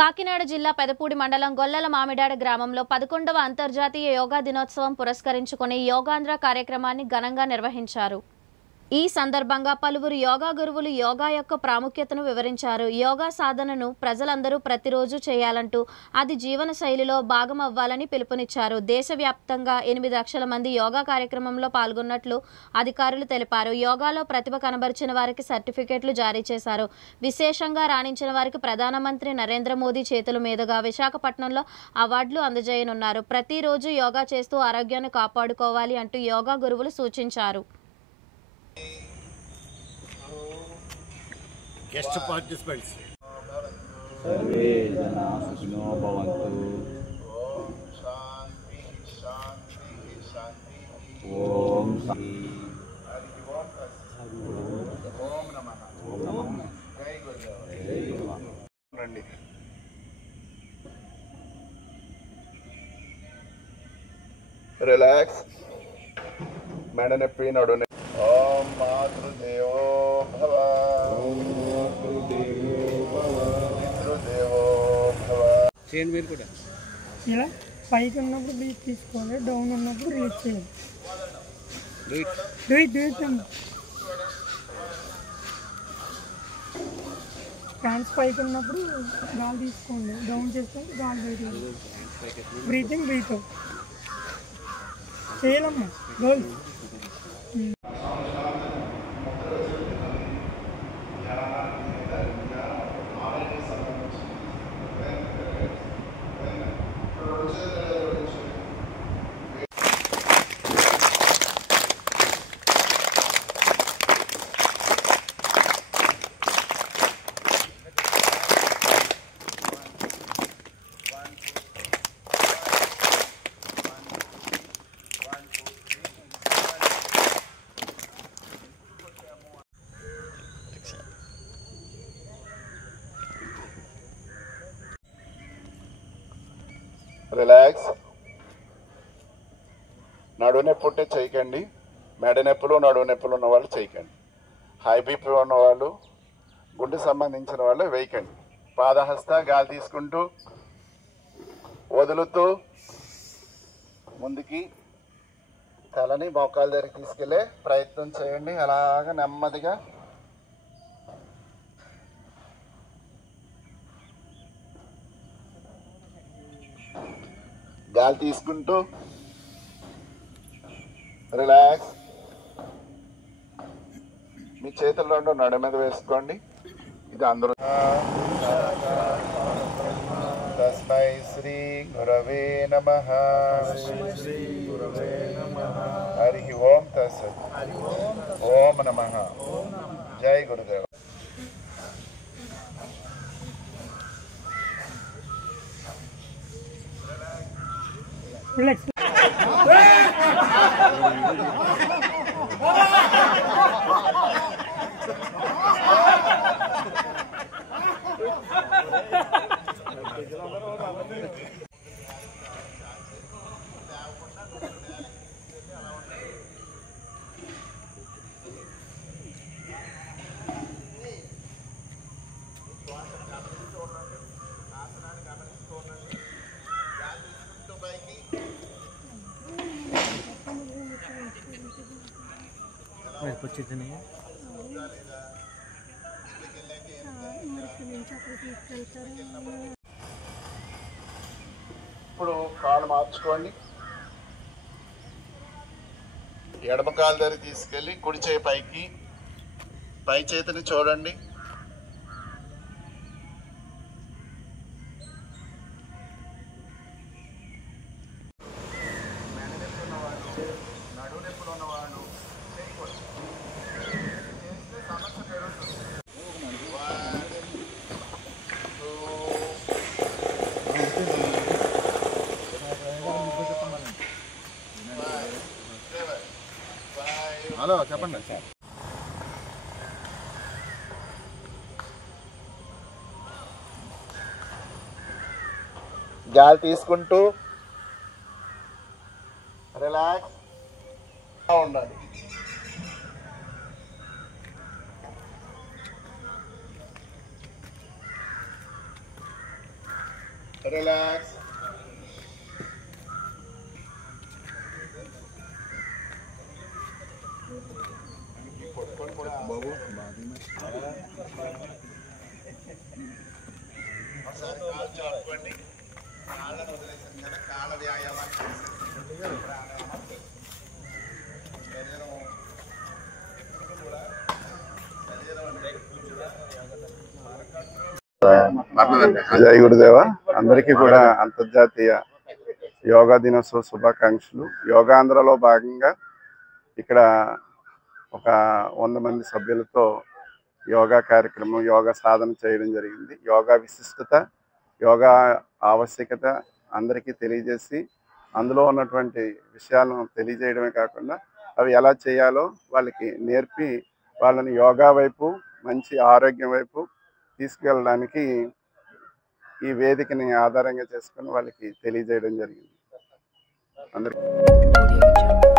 కాకినాడ జిల్లా పెదపూడి మండలం గొల్లల మామిడాడ గ్రామంలో 11వ అంతర్జాతీయ యోగా దినోత్సవం పురస్కరించుకొని యోగాంధ్ర కార్యక్రమాన్ని ఘనంగా నిర్వహించారు. ఈ సందర్భంగా పలువురు యోగా గురువులు యోగా యొక్క ప్రాముఖ్యతను వివరించారు. యోగా సాధనను ప్రజలందరూ ప్రతిరోజు చేయాలంటూ అది జీవన శైలిలో భాగం అవ్వాలని పిలుపునిచ్చారు. దేశవ్యాప్తంగా 8 లక్షల మంది యోగా కార్యక్రమంలో పాల్గొన్నట్లు అధికారులు తెలిపారు. యోగాలో ప్రతిభ కనబరిచిన వారికి సర్టిఫికెట్లు జారీ చేశారు. విశేషంగా రాణించిన వారికి ప్రధానమంత్రి నరేంద్ర మోదీ చేతుల మీదుగా విశాఖపట్నంలో అవార్డులు అందజేయనున్నారు. ప్రతిరోజు యోగా చేస్తూ ఆరోగ్యాన్ని కాపాడుకోవాలి అంటూ యోగా గురువులు సూచించారు. Guest participants. सर्वे जना सुखिनो भवन्तु. ओम शांति. ओम नमः. जय गुरुदेव. రండి. రిలాక్స్. మెడ నొప్పి నడుము. ఓం మాతృదేవో భవ. చేయండి మీరు కూడా. ఇలా పైకి ఉన్నప్పుడు బ్రీత్ తీసుకోవాలి, డౌన్ ఉన్నప్పుడు రిలీజ్ చేయాలి. హ్యాండ్స్ పైకి ఉన్నప్పుడు గాలి తీసుకోండి, డౌన్ చేస్తే గాలి బయట. బ్రీతింగ్ బ్రీత్ అవుట్ చేయాలమ్మా గర్ల్స్. రిలాక్స్. నడువు నొప్పి ఉంటే చేయకండి. మెడ నొప్పులు నడువు నొప్పులు ఉన్న వాళ్ళు చేయకండి. హై బీపీ ఉన్న వాళ్ళు, గుండె సంబంధించిన వాళ్ళు వేయకండి. పాదహస్త గాలి తీసుకుంటూ వదులుతూ ముందుకి తలని మోకాల దగ్గరికి తీసుకెళ్ళే ప్రయత్నం చేయండి. అలాగ నెమ్మదిగా గాలి తీసుకుంటూ రిలాక్స్. మీ చేతులు రెండు నడు మీద వేసుకోండి. ఇది అందరూ. తస్మై శ్రీ గురవే నమః. హరి ఓం తత్సత్. ఓం నమః. జై గురుదేవ. రిలాక్స్. ఇప్పుడు కాలు మార్చుకోండి. ఎడమ కాలు దగ్గర తీసుకెళ్ళి కుడి చేయి పైకి, పై చేతిని చూడండి. నడువు నొప్పులు ఉన్నవాళ్ళు చేయకూడదు. చేస్తే సమస్య పెరుగుతుంది. హలో చెప్పండి. గాలి తీసుకుంటూ రిలాక్స్ ఉండాలి. రిలాక్స్. ఒకసారి కాలు చాపుకోండి. కాళ్ళను వదిలేసింది కదా, కాళ్ళ వ్యాయామాన్ని శరీరం జై గురుదేవ. అందరికీ కూడా అంతర్జాతీయ యోగా దినోత్సవ శుభాకాంక్షలు. యోగాంధ్రలో భాగంగా ఇక్కడ ఒక 100 మంది సభ్యులతో యోగా కార్యక్రమం, యోగా సాధన చేయడం జరిగింది. యోగా విశిష్టత, యోగా ఆవశ్యకత అందరికీ తెలియజేసి అందులో ఉన్నటువంటి విషయాలను తెలియజేయడమే కాకుండా అవి ఎలా చేయాలో వాళ్ళకి నేర్పి వాళ్ళని యోగా వైపు, మంచి ఆరోగ్యం వైపు తీసుకెళ్ళడానికి ఈ వేదికని ఆధారంగా చేసుకుని వాళ్ళకి తెలియజేయడం జరిగింది. అందరికీ